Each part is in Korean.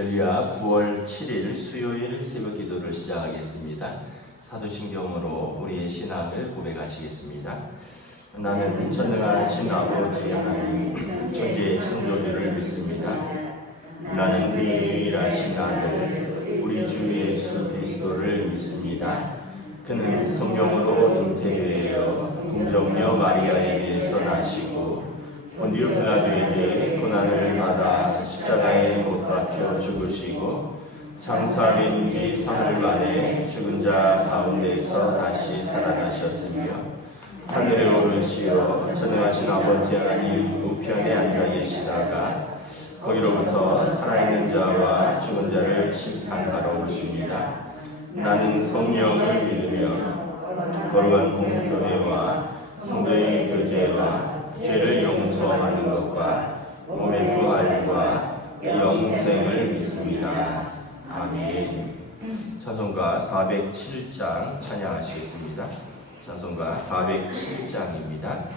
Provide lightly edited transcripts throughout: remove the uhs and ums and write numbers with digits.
할렐루야. 9월 7일 수요일 새벽 기도를 시작하겠습니다. 사도신경으로 우리의 신앙을 고백하시겠습니다. 나는 전능하신 아버지 하나님 천지의 창조주를 믿습니다. 나는 그의 일하신 아들 우리 주 예수 그리스도를 믿습니다. 그는 성령으로 잉태되어 동정녀 마리아에게서 나시고 본디오 빌라도에게 고난을 받아 십자가에 못 박혀 죽으시고 장사된 지 3일 만에 죽은 자 가운데서 다시 살아나셨으며 하늘에 오르시어 전능하신 아버지 하나님 우편에 앉아 계시다가 거기로부터 살아있는 자와 죽은 자를 심판하러 오십니다. 나는 성령을 믿으며 거룩한 공교회와 성도의 교제와 죄를 용서하는 것과 몸의 부활과 영생을 믿습니다. 아멘. 찬송가 407장 찬양하시겠습니다. 찬송가 407장입니다.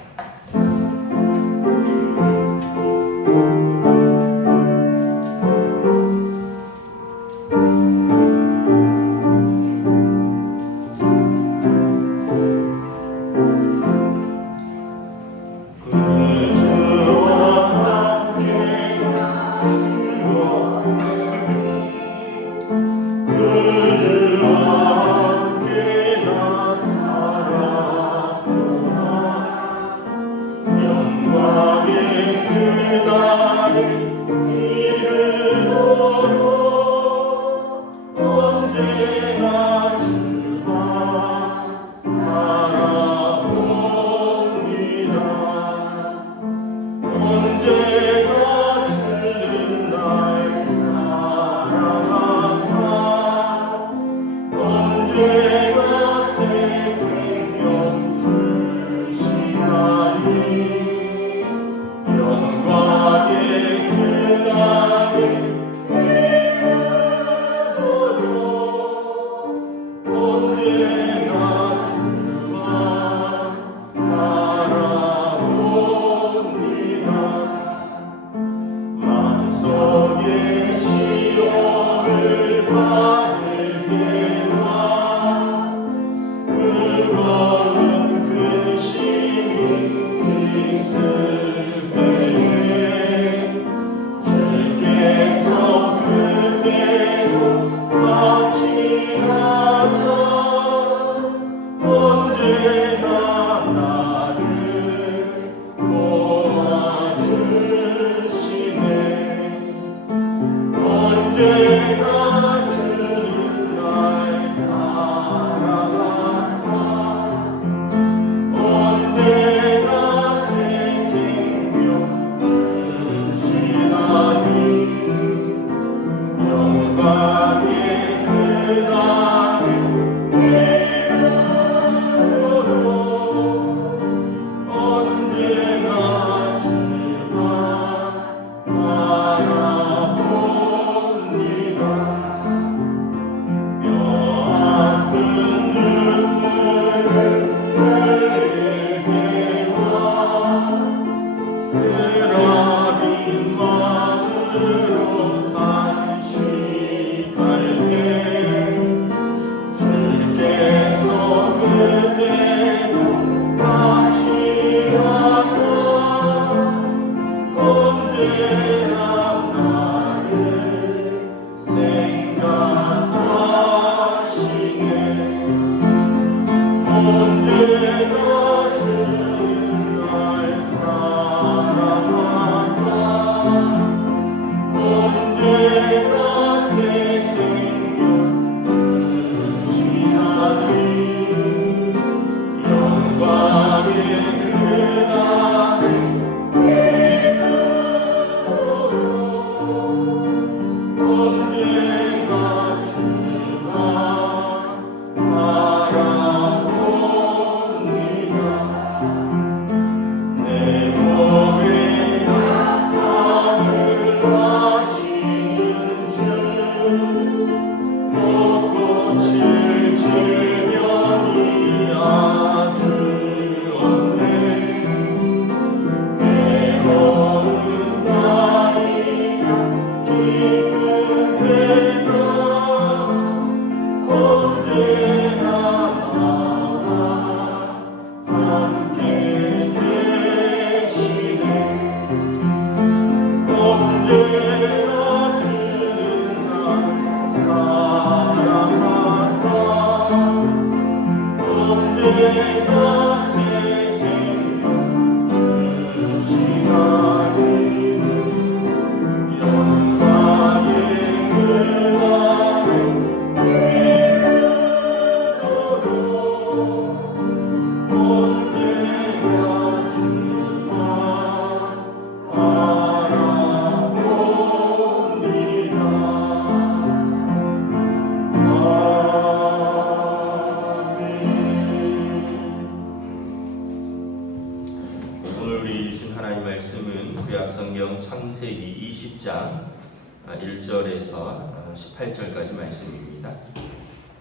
1절에서 18절까지 말씀입니다.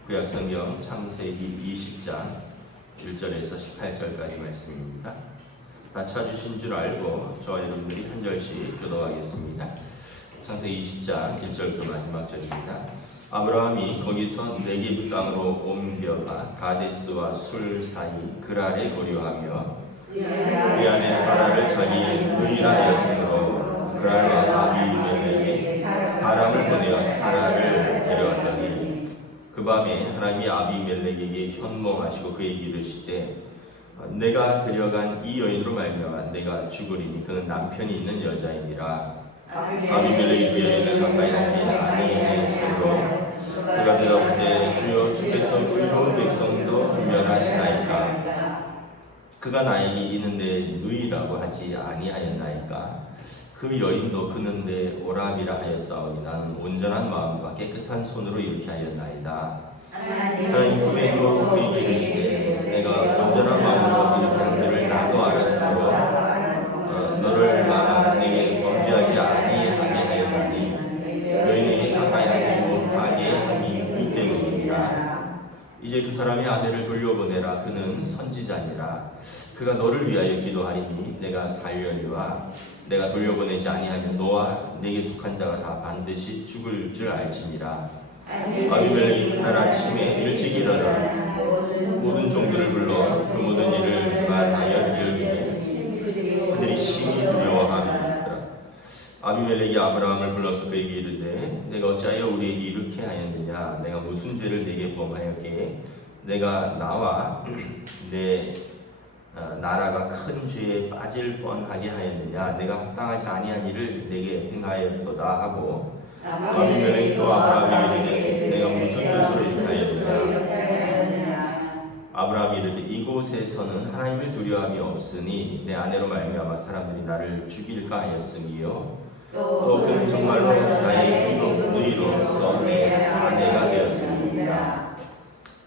구약성경 창세기 20장 1절에서 18절까지 말씀입니다. 다 찾으신 줄 알고 저와 여러분들이 한 절씩 교독하겠습니다. 창세기 20장 1절부터 마지막 절입니다. 아브라함이 거기서 네게브 땅으로 옮겨가 가데스와 술 사이 그랄에 거류하며 그 안에 사라를 자기 의인의 여신으로 그랄과 아비멜렉에 사람을 보내어 사라를 데려왔더니 그 밤에 하나님이 아비멜렉에게 현몽하시고 그에게 이르시되 내가 데려간 이 여인으로 말미암아 내가 죽으리니 그는 남편이 있는 여자이니라. 아비멜렉이 그 여인을 가까이 하지 아니하였으므로 그가 대답하되 주여 주께서 의로운 백성도 멸하시나이까. 그가 나에게 이는 내 누이라고 하지 아니하였나이까. 그 여인도 그는 내 오랍이라 하였사오니 나는 온전한 마음과 깨끗한 손으로 이렇게 하였나이다. 하나님 꿈에 또 그에게 이르시되 내가 온전한 마음으로 이렇게 한 줄을 나도 알았으므로 너를 막아 내게 범죄하지 아니하게 하였나니 여인에게 가까이 하지 못하게 함이 이 때문이니라. 이제 그 사람의 아내를 돌려보내라. 그는 선지자니라. 그가 너를 위하여 기도하리니 내가 살려니와 내가 돌려보내지 아니하면 너와 내게 속한 자가 다 반드시 죽을 줄 알지니라. 아비멜렉이 그날 아침에 일찍 일어나 모든 종들을 불러 그 모든 일을 말하여 들려주니 그들이 심히 두려워하니라. 아비멜렉이 아브라함을 불러서 그에게 이르되 내가 어찌하여 우리에게 이렇게 하였느냐. 내가 무슨 죄를 네게 범하였기에 내가 나와 내 나라가 큰 죄에 빠질 뻔하게 하였느냐. 내가 합당하지 아니한 일을 내게 행하였도다 하고 아비멜렉이 또 아브라함이 이르되 내가 무슨 뜻으로 이렇게 하였느냐. 아브라함이 이르되 이곳에서는 하나님을 두려움이 없으니 내 아내로 말미암아 사람들이 나를 죽일까 하였으니요 또 그는 정말로 나의 누이로서 내 아내가 되었습니다.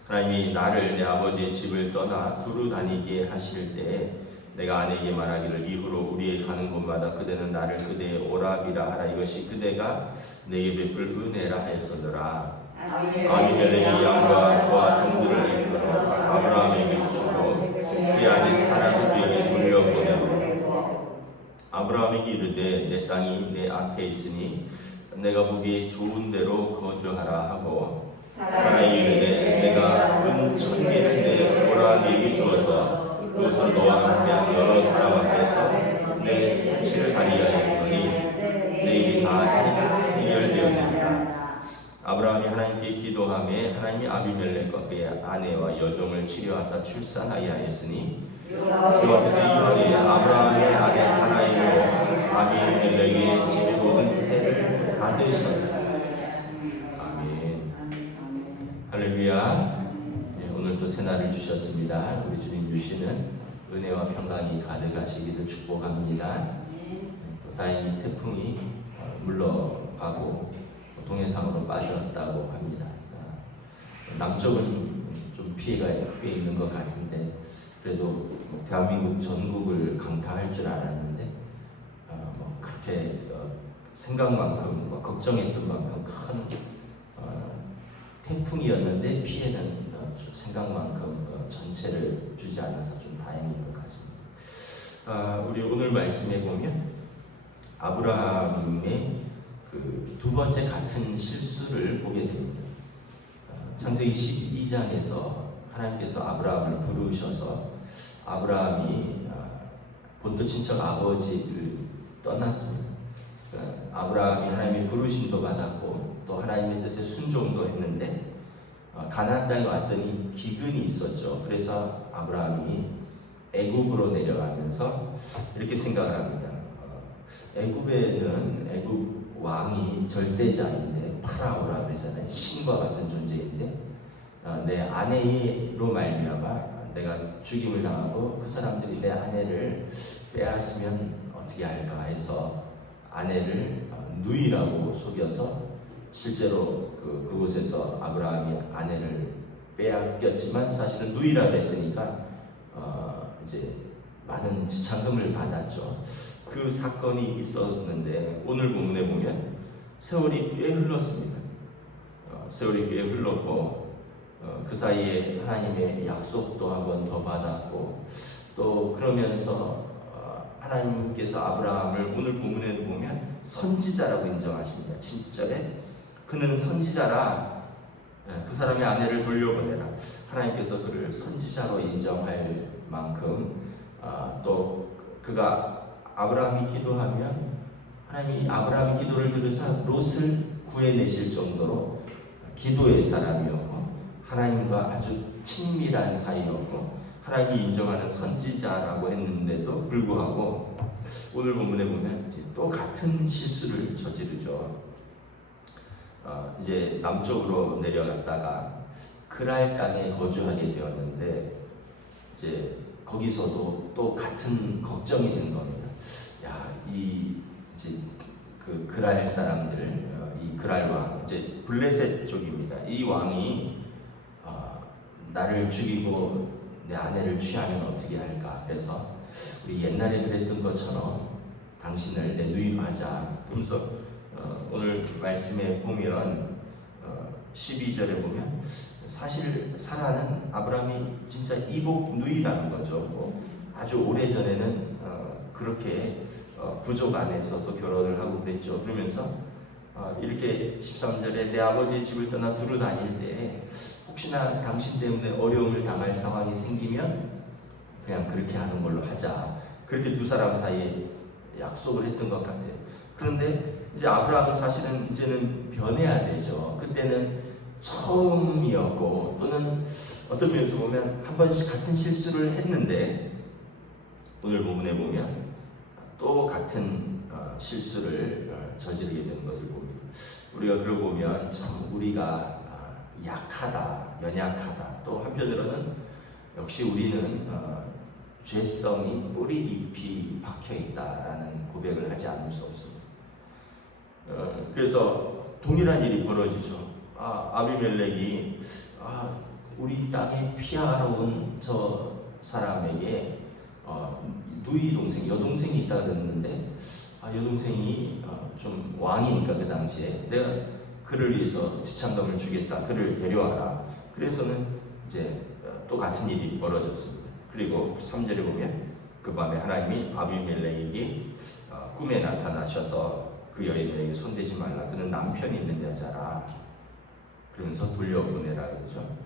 하나님이 나를 내 아버지의 집을 떠나 두루 다니게 하실 때에 내가 아내에게 말하기를 이후로 우리의 가는 곳마다 그대는 나를 그대의 오랍이라 하라. 이것이 그대가 내게 베풀 은혜라 하였으더라. 아비멜렉이 양과 소와 종들을 이끌어 아브라함에게 주고 그 안에 사라를 그에게 돌려보내고 아브라함에게 이르되 내 땅이 내 앞에 있으니 내가 보기에 좋은 데로 거주하라 하고 사라에게 이르되 내가 은 1000개를 내 오랍에게 주어서 그것을 너와 함께한 여러 사람 앞에서 내 수치를 가리하였더니 내 일이 다 해결되었느니라. 아브라함이 하나님께 기도하며 하나님이 아비멜렉과 그의 아내와 여종을 치료하사 출산하게 하였으니 여호와께서 이방에 아브라함의 아내 사라이로 아비멜렉의 집의 모든 태를 다 드셨습니다. 아멘. 할렐루야. 오늘도 새날을 주셨습니다. 우리 주님 주시는 은혜와 평강이 가득하시기를 축복합니다. 다행히 태풍이 물러가고 동해상으로 빠졌다고 합니다. 남쪽은 좀 피해가 꽤 있는 것 같은데 그래도 대한민국 전국을 강타할 줄 알았는데 그렇게 생각만큼 걱정했던 만큼 큰 태풍이었는데 피해는 생각만큼 전체를 주지 않아서 좀 다행인 것 같습니다. 우리 오늘 말씀에 보면 아브라함의 그 두 번째 같은 실수를 보게 됩니다. 창세기 12장에서 하나님께서 아브라함을 부르셔서 아브라함이 본토 친척 아버지를 떠났습니다. 아브라함이 하나님의 부르심도 받았고 또 하나님의 뜻에 순종도 했는데 가나안 땅에 왔더니 기근이 있었죠. 그래서 아브라함이 애굽으로 내려가면서 이렇게 생각을 합니다. 애굽에는 애굽 왕이 절대자인데 파라오라 그러잖아요. 신과 같은 존재인데 내 아내로 말미암아 내가 죽임을 당하고 그 사람들이 내 아내를 빼앗으면 어떻게 할까 해서 아내를 누이라고 속여서 실제로 그곳에서 아브라함이 아내를 빼앗겼지만 사실은 누이라 그랬으니까 이제 많은 지참금을 받았죠. 그 사건이 있었는데 오늘 본문에 보면 세월이 꽤 흘렀습니다. 세월이 꽤 흘렀고 그 사이에 하나님의 약속도 한 번 더 받았고 또 그러면서 하나님께서 아브라함을 오늘 본문에 보면 선지자라고 인정하십니다. 7절에 그는 선지자라 그 사람의 아내를 돌려보내라. 하나님께서 그를 선지자로 인정할 만큼 또 그가 아브라함이 기도하면 하나님이 아브라함의 기도를 들으사 롯을 구해내실 정도로 기도의 사람이었고 하나님과 아주 친밀한 사이였고 하나님이 인정하는 선지자라고 했는데도 불구하고 오늘 본문에 보면 또 같은 실수를 저지르죠. 이제 남쪽으로 내려갔다가 그랄 땅에 거주하게 되었는데 이제 거기서도 또 같은 걱정이 된 겁니다. 이 이제 그 그랄 사람들, 이 그랄 왕 이제 블레셋 쪽입니다. 이 왕이 나를 죽이고 내 아내를 취하면 어떻게 할까? 그래서 우리 옛날에 그랬던 것처럼 당신을 내 누이로 하자. 그러면서 오늘 말씀에 보면 12절에 보면 사실 사라는 아브라함이 진짜 이복 누이라는 거죠. 뭐 아주 오래전에는 그렇게 부족 안에서도 결혼을 하고 그랬죠. 그러면서 이렇게 13절에 내 아버지의 집을 떠나 두루 다닐 때 혹시나 당신 때문에 어려움을 당할 상황이 생기면 그냥 그렇게 하는 걸로 하자. 그렇게 두 사람 사이에 약속을 했던 것 같아요. 그런데 이제 아브라함은 사실은 이제는 변해야 되죠. 그때는 처음이었고 또는 어떤 면에서 보면 한 번씩 같은 실수를 했는데 오늘 본문에 보면 또 같은 실수를 저지르게 되는 것을 봅니다. 우리가 그러고 보면 참 우리가 약하다, 연약하다. 또 한편으로는 역시 우리는 죄성이 뿌리 깊이 박혀 있다라는 고백을 하지 않을 수 없습니다. 그래서 동일한 일이 벌어지죠. 아비멜렉이 우리 땅에 피하러 온 저 사람에게 누이 동생, 여동생이 있다 그랬는데 여동생이 좀 왕이니까 그 당시에 내가 그를 위해서 지참금을 주겠다. 그를 데려와라. 그래서는 이제 또 같은 일이 벌어졌습니다. 그리고 3절에 보면 그 밤에 하나님이 아비멜렉에게 꿈에 나타나셔서 그 여인에게 손대지 말라. 그는 남편이 있는 여자라. 그러면서 돌려보내라 그러죠.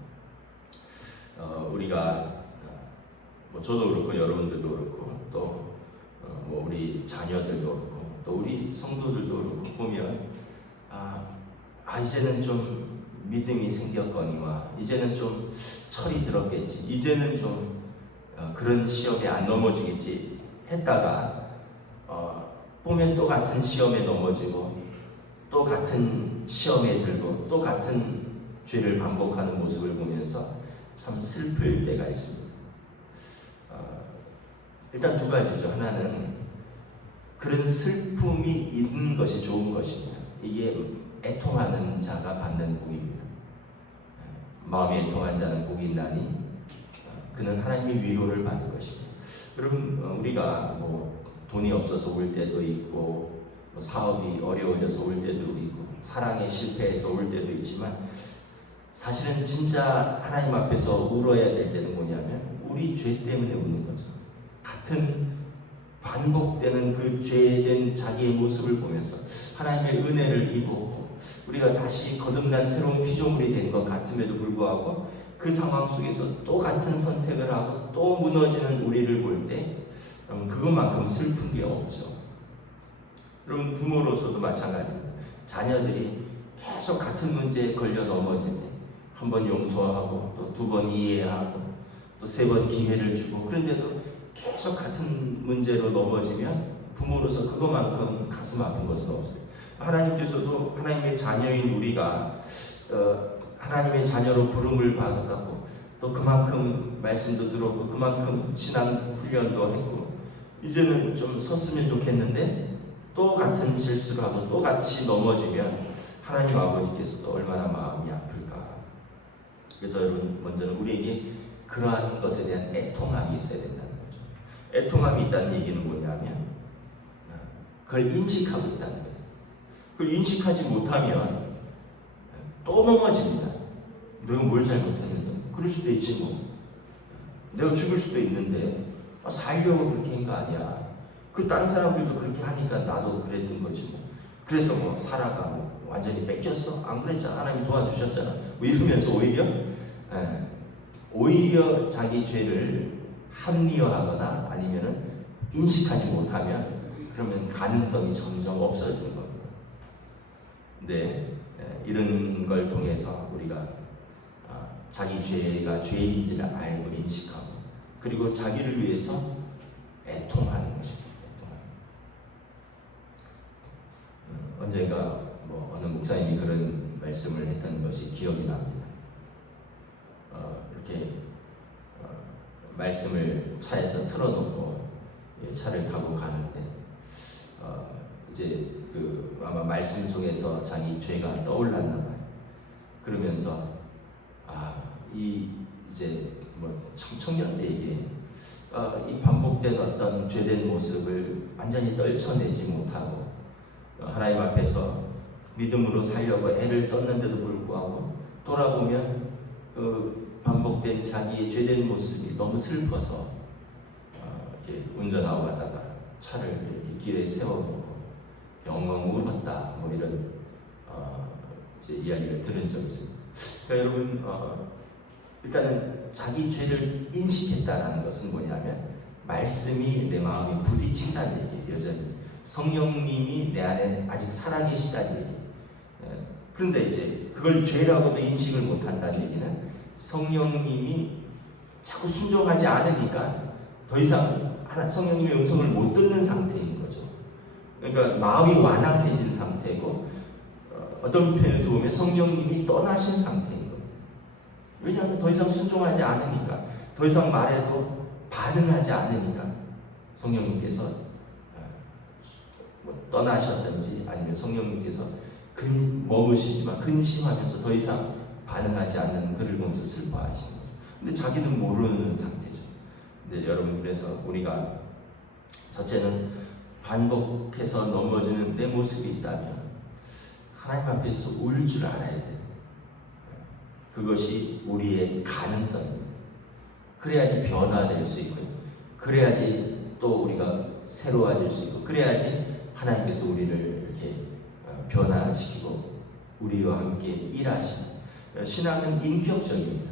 우리가 뭐 저도 그렇고 여러분들도 그렇고 또 뭐 우리 자녀들도 그렇고 또 우리 성도들도 그렇고 보면 이제는 좀 믿음이 생겼거니와 이제는 좀 철이 들었겠지. 이제는 좀 그런 시험에 안 넘어지겠지 했다가 보면 또 같은 시험에 넘어지고 또 같은 시험에 들고 또 같은 죄를 반복하는 모습을 보면서 참 슬플 때가 있습니다. 일단 두 가지죠. 하나는 그런 슬픔이 있는 것이 좋은 것입니다. 이게 애통하는 자가 받는 복입니다. 마음이 애통한 자는 복이 있나니 그는 하나님의 위로를 받을 것입니다. 여러분 우리가 뭐 돈이 없어서 올 때도 있고 뭐 사업이 어려워져서 올 때도 있고 사랑에 실패해서 올 때도 있지만 사실은 진짜 하나님 앞에서 울어야 될 때는 뭐냐면 우리 죄 때문에 우는 거죠. 같은 반복되는 그 죄된 자기의 모습을 보면서 하나님의 은혜를 입고 우리가 다시 거듭난 새로운 피조물이 된 것 같음에도 불구하고 그 상황 속에서 또 같은 선택을 하고 또 무너지는 우리를 볼 때 그것만큼 슬픈 게 없죠. 여러분 부모로서도 마찬가지입니다. 자녀들이 계속 같은 문제에 걸려 넘어질 때 한 번 용서하고 또 두 번 이해하고 또 세 번 기회를 주고 그런데도 계속 같은 문제로 넘어지면 부모로서 그것만큼 가슴 아픈 것은 없어요. 하나님께서도 하나님의 자녀인 우리가 하나님의 자녀로 부름을 받았다고 또 그만큼 말씀도 들었고 그만큼 신앙 훈련도 했고 이제는 좀 섰으면 좋겠는데 또 같은 실수를 하고 또 같이 넘어지면 하나님 아버지께서도 얼마나 마음이 아플까. 그래서 여러분 먼저는 우리에게 그러한 것에 대한 애통함이 있어야 된다는 거죠. 애통함이 있다는 얘기는 뭐냐면 그걸 인식하고 있다는 거예요. 그걸 인식하지 못하면 또 넘어집니다. 내가 뭘 잘못했는데? 그럴 수도 있지 뭐. 내가 죽을 수도 있는데 살려고 그렇게 한 거 아니야. 그 다른 사람들도 그렇게 하니까 나도 그랬던 거지 뭐. 그래서 뭐 사라가 뭐 완전히 뺏겼어? 안 그랬잖아. 하나님이 도와주셨잖아. 뭐 이러면서 오히려 자기 죄를 합리화하거나 아니면은 인식하지 못하면 그러면 가능성이 점점 없어지는 겁니다. 근데 이런 걸 통해서 우리가 자기 죄가 죄인지를 알고 인식하고 그리고 자기를 위해서 애통하는 것입니다. 언젠가 뭐 어느 목사님이 그런 말씀을 했던 것이 기억이 납니다. 이렇게 말씀을 차에서 틀어놓고 차를 타고 가는데 이제 아마 말씀 속에서 자기 죄가 떠올랐나 봐요. 그러면서 이제 뭐 청년 때에게 이 반복된 어떤 죄된 모습을 완전히 떨쳐내지 못하고 하나님 앞에서 믿음으로 살려고 애를 썼는데도 불구하고 돌아보면 그 반복된 자기의 죄된 모습이 너무 슬퍼서 이렇게 운전하고 가다가 차를 이렇게 길에 세워놓고 엉엉 울었다 뭐 이런 이제 이야기를 들은 적이 있습니다. 그러니까 여러분 일단은 자기 죄를 인식했다라는 것은 뭐냐면 말씀이 내 마음에 부딪힌다는 얘기예요. 여전히 성령님이 내 안에 아직 살아계시다는 얘기. 그런데 이제 그걸 죄라고도 인식을 못한다는 얘기는 성령님이 자꾸 순종하지 않으니까 더 이상 성령님의 음성을 못 듣는 상태인 거죠. 그러니까 마음이 완악해진 상태고 어떤 편에서 보면 성령님이 떠나신 상태인 거예요. 왜냐하면 더 이상 순종하지 않으니까, 더 이상 말해도 반응하지 않으니까 성령님께서 뭐 떠나셨든지 아니면 성령님께서 머무시지만 근심하면서 더 이상 반응하지 않는 그를 보면서 슬퍼하시는 거죠. 근데 자기는 모르는 상태죠. 근데 여러분, 그래서 우리가 첫째는 반복해서 넘어지는 내 모습이 있다면 하나님 앞에서 울 줄 알아야 돼요. 그것이 우리의 가능성입니다. 그래야지 변화될 수 있고요. 그래야지 또 우리가 새로워질 수 있고, 그래야지 하나님께서 우리를 이렇게 변화시키고 우리와 함께 일하시는. 신앙은 인격적입니다.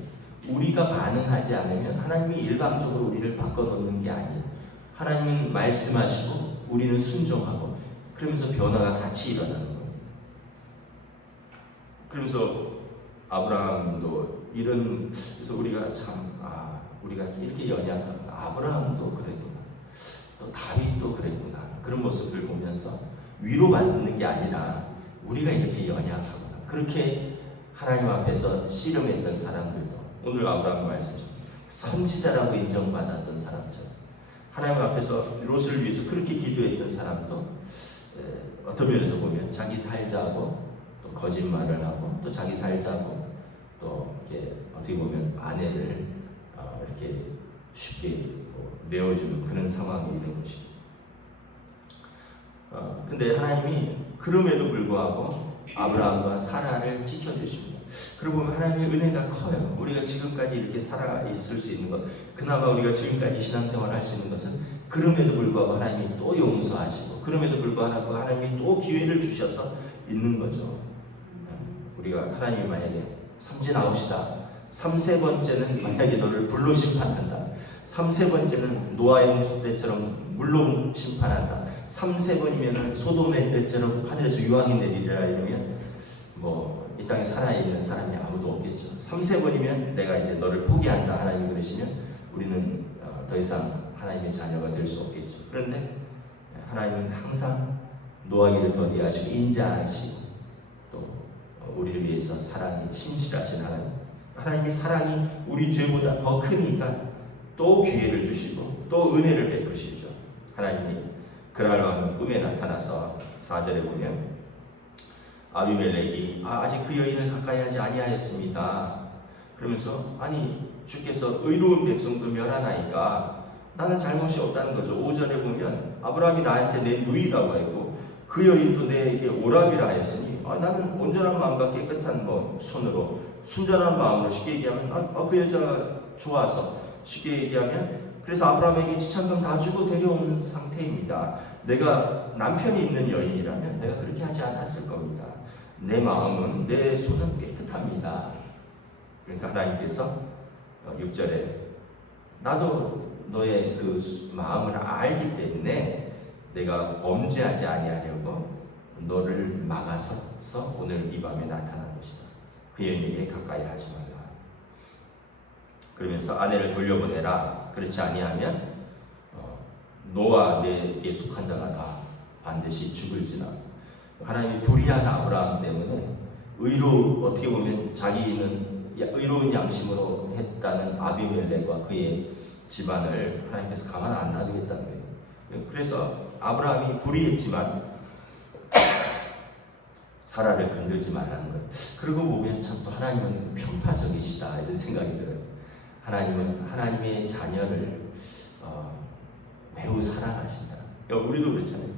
우리가 반응하지 않으면 하나님이 일방적으로 우리를 바꿔놓는 게 아니에요. 하나님은 말씀하시고 우리는 순종하고, 그러면서 변화가 같이 일어나는 거예요. 그러면서 아브라함도 이런, 그래서 우리가 참 우리가 이렇게 연약하구나, 아브라함도 그랬구나, 또 다윗도 그랬구나, 그런 모습을 보면서 위로받는 게 아니라 우리가 이렇게 연약하구나, 그렇게 하나님 앞에서 씨름했던 사람들도, 오늘 아브라함 말씀처럼 선지자라고 인정받았던 사람처럼 하나님 앞에서 롯을 위해서 그렇게 기도했던 사람도 어떤 면에서 보면 자기 살자고 또 거짓말을 하고, 또 자기 살자고 또 이렇게 어떻게 보면 아내를 이렇게 쉽게 내어주는 그런 상황이 있는 것이죠. 근데 하나님이 그럼에도 불구하고 아브라함과 사라를 지켜주십니다. 그러고 보면 하나님의 은혜가 커요. 우리가 지금까지 이렇게 살아 있을 수 있는 것, 그나마 우리가 지금까지 신앙생활을 할 수 있는 것은 그럼에도 불구하고 하나님이 또 용서하시고, 그럼에도 불구하고 하나님이 또 기회를 주셔서 있는 거죠. 우리가 하나님이 만약에 삼진 아웃이다, 3세 번째는 만약에 너를 불로 심판한다, 3세 번째는 노아의 홍수 때처럼 물로 심판한다, 3세 번이면 소돔의 때처럼 하늘에서 유황이 내리리라, 이러면 뭐 이 땅에 살아있는 사람이 아무도 없겠죠. 3세 번이면 내가 이제 너를 포기한다, 하나님이 그러시면 우리는 더 이상 하나님의 자녀가 될 수 없겠죠. 그런데 하나님은 항상 노하기를 더디하시고 인자하시고 또 우리를 위해서 사랑이 신실하신 하나님, 하나님의 사랑이 우리 죄보다 더 크니까 또 기회를 주시고 또 은혜를 베푸시죠. 하나님이 그날 밤 꿈에 나타나서 4절에 보면 아비멜렉이 아직 그 여인을 가까이 하지 아니하였습니다. 그러면서 아니 주께서 의로운 백성도 멸하나이까, 나는 잘못이 없다는 거죠. 5절에 보면 아브라함이 나한테 내 누이라고 했고 그 여인도 내게 오라비라 하였으니 나는 온전한 마음과 깨끗한 손으로 순전한 마음으로 쉽게 얘기하면 그 여자가 좋아서 쉽게 얘기하면 그래서 아브라함에게 지참금 다 주고 데려온 상태입니다. 내가 남편이 있는 여인이라면 내가 그렇게 하지 않았을 겁니다. 내 마음은 내 손은 깨끗합니다. 그러니까 하나님께서 6절에 나도 너의 그 마음을 알기 때문에 내가 범죄하지 아니하려고 너를 막아서 오늘 이 밤에 나타난 것이다. 그 여인에게 가까이 하지 말라. 그러면서 아내를 돌려보내라. 그렇지 아니하면 너와 내게 속한 자가 다 반드시 죽을지나. 하나님이 불의한 아브라함 때문에 어떻게 보면 자기는 의로운 양심으로 했다는 아비멜렉과 그의 집안을 하나님께서 가만 안 놔두겠다는 거예요. 그래서 아브라함이 불의했지만 사라를 건들지 말라는 거예요. 그러고 보면 참 또 하나님은 편파적이시다 이런 생각이 들어요. 하나님은 하나님의 자녀를 매우 사랑하신다. 우리도 그렇잖아요.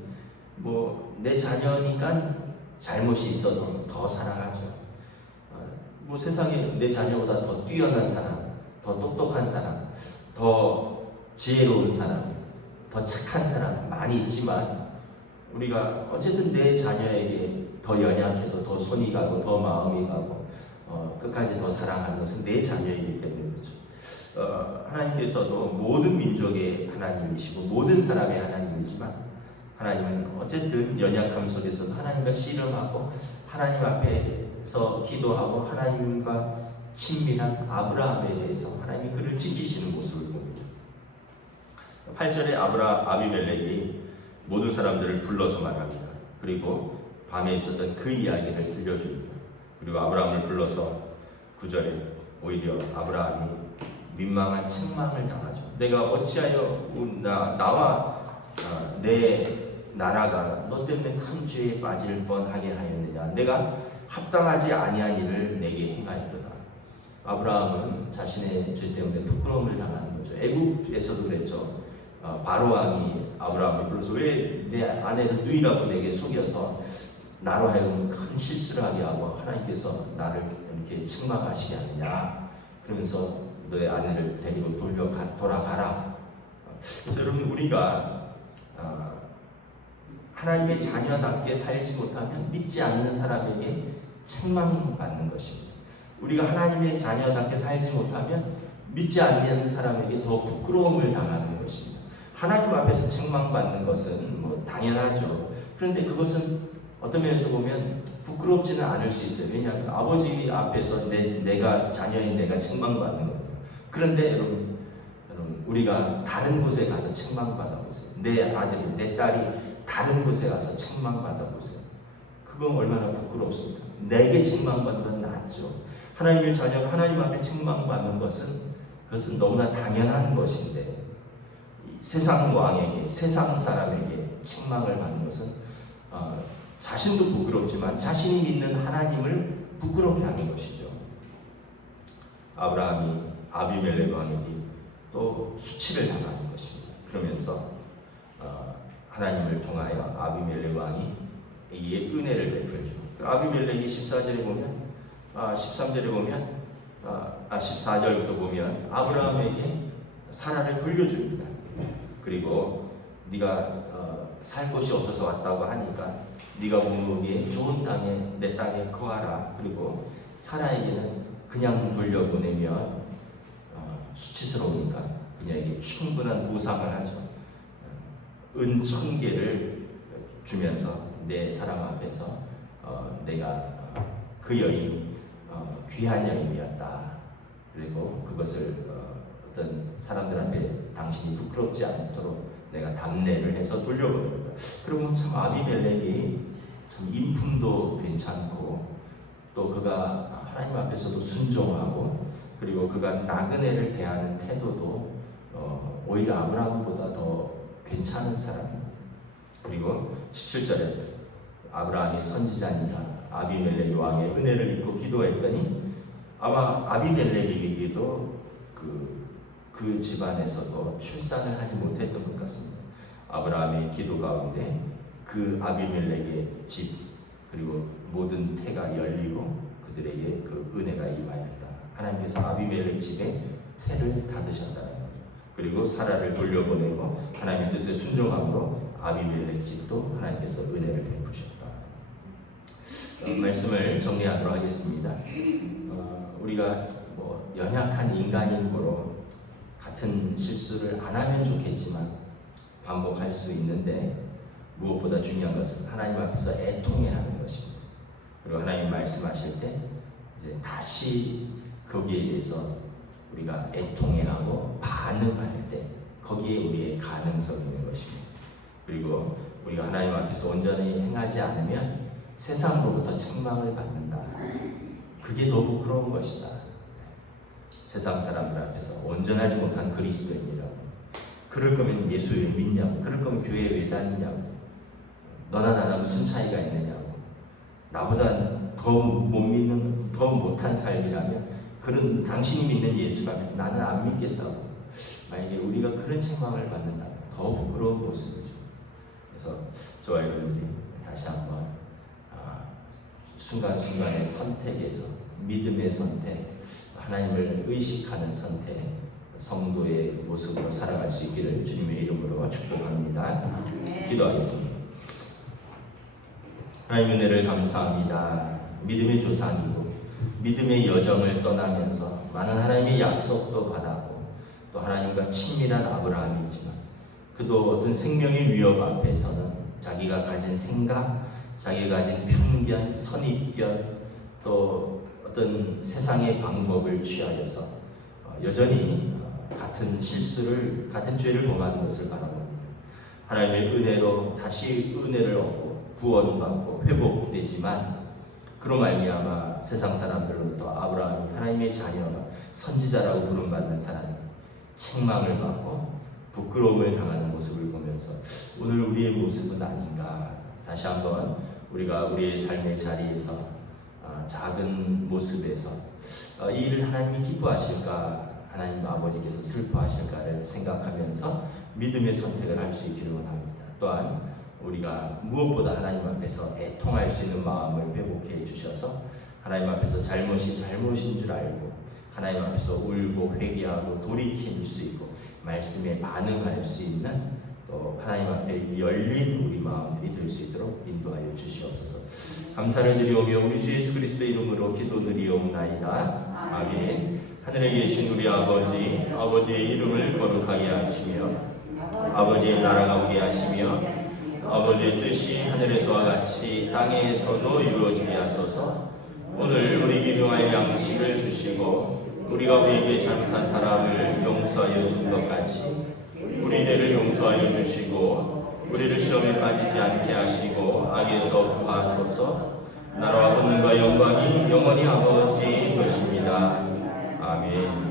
내 자녀니까 잘못이 있어도 더 사랑하죠. 세상에 내 자녀보다 더 뛰어난 사람, 더 똑똑한 사람, 더 지혜로운 사람, 더 착한 사람 많이 있지만 우리가 어쨌든 내 자녀에게 더 연약해도 더 손이 가고 더 마음이 가고 끝까지 더 사랑하는 것은 내 자녀이기 때문에 그렇죠. 하나님께서도 모든 민족의 하나님이시고 모든 사람의 하나님이지만 하나님은 어쨌든 연약함 속에서도 하나님과 씨름하고 하나님 앞에서 기도하고 하나님과 친밀한 아브라함에 대해서 하나님이 그를 지키시는 모습을 봅니다. 8절에 아비멜렉이 모든 사람들을 불러서 말합니다. 그리고 밤에 있었던 그 이야기를 들려줍니다. 그리고 아브라함을 불러서 9절에 오히려 아브라함이 민망한 책망을 당하죠. 내가 어찌하여 나와 내 나라가 너 때문에 큰 죄에 빠질 뻔하게 하였느냐. 내가 합당하지 아니한 일을 내게 행하였도다. 아브라함은 자신의 죄 때문에 부끄러움을 당하는 거죠. 애굽에서도 그랬죠. 바로 왕이 아브라함을 불러서 왜 내 아내를 누이라고 내게 속여서 나로 하여금 큰 실수를 하게 하고 하나님께서 나를 이렇게 책망하시게 하느냐. 그러면서 너의 아내를 데리고 돌아가라. 그래서 여러분 우리가 하나님의 자녀답게 살지 못하면 믿지 않는 사람에게 책망받는 것입니다. 우리가 하나님의 자녀답게 살지 못하면 믿지 않는 사람에게 더 부끄러움을 당하는 것입니다. 하나님 앞에서 책망받는 것은 당연하죠. 그런데 그것은 어떤 면에서 보면 부끄럽지는 않을 수 있어요. 왜냐하면 아버지 앞에서 내가 자녀인 내가 책망받는 거예요. 그런데 여러분 우리가 다른 곳에 가서 책망받아보세요. 내 아들이 내 딸이 다른 곳에 가서 책망받아보세요. 그건 얼마나 부끄럽습니까? 내게 책망받는 건 낫죠. 하나님의 자녀가 하나님 앞에 책망받는 그것은 너무나 당연한 것인데 세상 왕에게 세상 사람에게 책망을 받는 것은 자신도 부끄럽지만 자신이 믿는 하나님을 부끄럽게 하는 것이죠. 아브라함이 아비멜렉 왕에게 또 수치를 당하는 것입니다. 그러면서 하나님을 통하여 아비멜렉 왕이 이에 은혜를 베풀죠. 아비멜렉이 14절에 보면 13절에 보면 14절부터 보면 아브라함에게 사라를 돌려줍니다. 그리고 네가 살 곳이 없어서 왔다고 하니까 네가 머무르기에 좋은 땅에 내 땅에 거하라. 그리고 사라에게는 그냥 돌려보내면 수치스러우니까 그녀에게 충분한 보상을 하죠. 은 1000개를 주면서 내 사랑 앞에서 내가 그 여인이 귀한 여인이었다. 그리고 그것을 어떤 사람들한테 당신이 부끄럽지 않도록 내가 답례를 해서 돌려보낸다. 그러면 참 아비멜렉이 참 인품도 괜찮고 또 그가 하나님 앞에서도 순종하고 그리고 그가 나그네를 대하는 태도도 오히려 아브라함보다 더 괜찮은 사람입니다. 그리고 17절에 아브라함이 선지자니까 아비멜렉 왕의 은혜를 입고 기도했더니 아마 아비멜렉에게도 그 집안에서도 출산을 하지 못했던 것 같습니다. 아브라함의 기도 가운데 그 아비멜렉의 집 그리고 모든 태가 열리고 그들에게 그 은혜가 임하였다. 하나님께서 아비멜렉 집에 태를 닫으셨다는 거죠. 그리고 사라를 돌려보내고 하나님의 뜻에 순종함으로 아비멜렉 집도 하나님께서 은혜를 베푸셨다. 말씀을 정리하도록 하겠습니다. 우리가 연약한 인간이므로 같은 실수를 안 하면 좋겠지만 반복할 수 있는데 무엇보다 중요한 것은 하나님 앞에서 애통해야 하는 것입니다. 그리고 하나님 말씀하실 때 이제 다시 거기에 대해서 우리가 애통해하고 반응할 때 거기에 우리의 가능성이 있는 것입니다. 그리고 우리가 하나님 앞에서 온전히 행하지 않으면 세상으로부터 책망을 받는다. 그게 더 부끄러운 것이다. 세상 사람들 앞에서 온전하지 못한 그리스도인이라고. 그럴 거면 예수 왜 믿냐고. 그럴 거면 교회 왜 다니냐고. 너나 나나 무슨 차이가 있느냐고. 나보다 더 못 믿는, 더 못한 삶이라면, 그런 당신이 믿는 예수라면 나는 안 믿겠다고. 만약에 우리가 그런 책망을 받는다면 더 부끄러운 모습이죠. 그래서 저와 여러분들이 다시 한번 순간순간의 선택에서 믿음의 선택, 하나님을 의식하는 선택, 성도의 모습으로 살아갈 수 있기를 주님의 이름으로 축복합니다. 기도하겠습니다. 하나님 은혜를 감사합니다. 믿음의 조상이고 믿음의 여정을 떠나면서 많은 하나님의 약속도 받았고 또 하나님과 친밀한 아브라함이지만 그도 어떤 생명의 위협 앞에서는 자기가 가진 생각, 자기가 가진 편견, 선입견, 또 어떤 세상의 방법을 취하여서 여전히 같은 실수를, 같은 죄를 범하는 것을 바라봅니다. 하나님의 은혜로 다시 은혜를 얻고 구원받고 회복되지만 그로 말미암아 세상 사람들로부터 아브라함이 하나님의 자녀가 선지자라고 부름받는 사람이 책망을 받고 부끄러움을 당하는 모습을 보면서 오늘 우리의 모습은 아닌가. 다시 한번 우리가 우리의 삶의 자리에서 작은 모습에서 이 일을 하나님이 기뻐하실까, 하나님 아버지께서 슬퍼하실까를 생각하면서 믿음의 선택을 할 수 있기를 원합니다. 또한 우리가 무엇보다 하나님 앞에서 애통할 수 있는 마음을 회복해 주셔서 하나님 앞에서 잘못이 잘못인 줄 알고 하나님 앞에서 울고 회개하고 돌이킬 수 있고 말씀에 반응할 수 있는 또 하나님 앞에 열린 우리 마음들이 될 수 있도록 인도하여 주시옵소서. 감사를 드리오며 우리 주 예수 그리스도의 이름으로 기도드리옵나이다. 아멘. 하늘에 계신 우리 아버지, 아버지의 이름을 거룩하게 하시며 아버지의 나라가 오게 하시며 아버지의 뜻이 하늘에서와 같이 땅에서도 이루어지게 하소서. 오늘 우리 일용할 양식을 주시고 우리가 우리에게 잘못한 사람을 용서하여 준 것 같이 우리 죄를 용서하여 주시고 우리를 시험에 빠지지 않게 하시고 악에서 구하소서. 나라와 권능과 영광이 영원히 아버지 것입니다. 아멘.